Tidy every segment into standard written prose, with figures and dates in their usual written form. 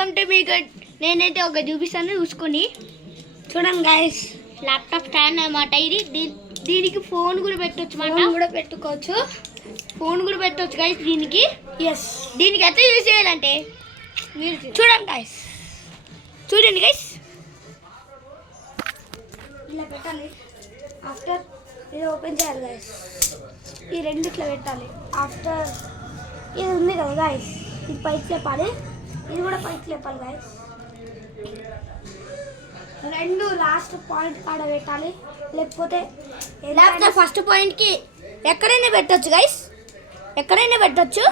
Welcome to మీకు నేనైతే ఒక చూపిస్తాను చూసుకొని చూడండి గైస్ ల్యాప్టాప్ స్టాండ్ అన్నమాట ఇది దీనికి ఫోన్ కూడా పెట్టొచ్చు ఫోన్ కూడా పెట్టొచ్చు గైస్ దీనికి దీనికి ఎట్లా యూజ్ చేయాలంటే మీరు చూడండి గైస్ ఇలా పెట్టాలి ఆఫ్టర్ ఇది ఓపెన్ చేయాలి గైస్ ఈ రెండు ఇట్లా పెట్టాలి ఆఫ్టర్ ఇది ఉంది కదా గైస్ ఇది పైకి లేపాలి ఇది కూడా పైకి లేపాలి గైస్ రెండు లాస్ట్ పాయింట్ కాడ పెట్టాలి లేకపోతే ఫస్ట్ పాయింట్కి ఎక్కడైనా పెట్టొచ్చు గైస్ ఎక్కడైనా పెట్టొచ్చు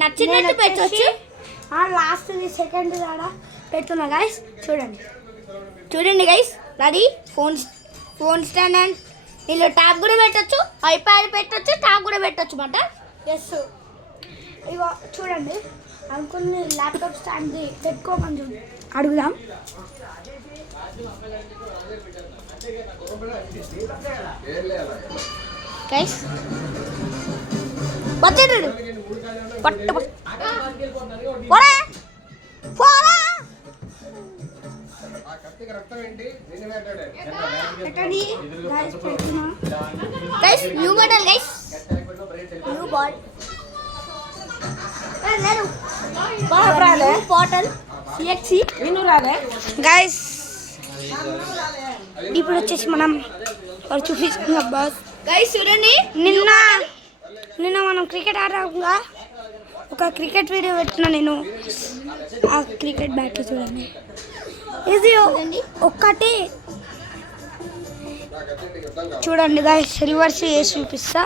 నచ్చినట్టు పెట్టొచ్చు లాస్ట్ సెకండ్ కాడ పెడుతున్నా గైస్ చూడండి guys ready phone stand and ఇందులో ట్యాబ్ కూడా పెట్టొచ్చు ఐప్యాడ్ పెట్టొచ్చు ట్యాబ్ కూడా పెట్టొచ్చు మాట ఇగో చూడండి అనుకుని ల్యాప్టాప్ స్టాండ్ పెట్టుకోమని అడుగుదాం గైస్ వచ్చేటండి new model guys new ball bottle సిఎక్సి గైస్ ఇప్పుడు వచ్చేసి మనం చూపిస్తున్నాం బాస్ గైస్ చూడండి నిన్న మనం క్రికెట్ ఆడాముగా ఒక క్రికెట్ వీడియో పెట్టినా నేను ఆ క్రికెట్ బ్యాట్ చూడండి ఇది ఒక్కటి చూడండి గైస్ రివర్స్ చేసి చూపిస్తా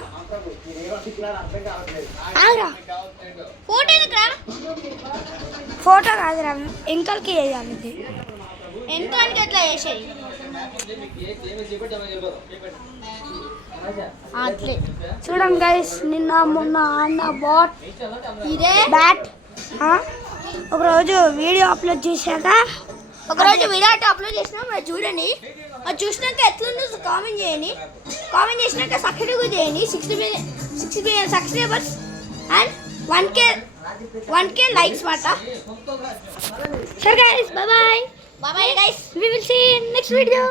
ఫోటో కాదురా ఎంకల్కి వేయాలి ఇది ఎంకల్కి ఎట్లా వేసేది అట్లే చూడండి గైస్ నిన్న మొన్న ఆడిన ఇదే బ్యాట్ ఒకరోజు వీడియో అప్లోడ్ చేశాక మరి చూడండి అది చూసినాక ఎట్లుందో కామెంట్ చేయండి కామెంట్ చేసినాక సబ్స్క్రైబ్ చేయండి 60 million subscribers and 1K likes మాట సరే guys bye guys we will see in next video.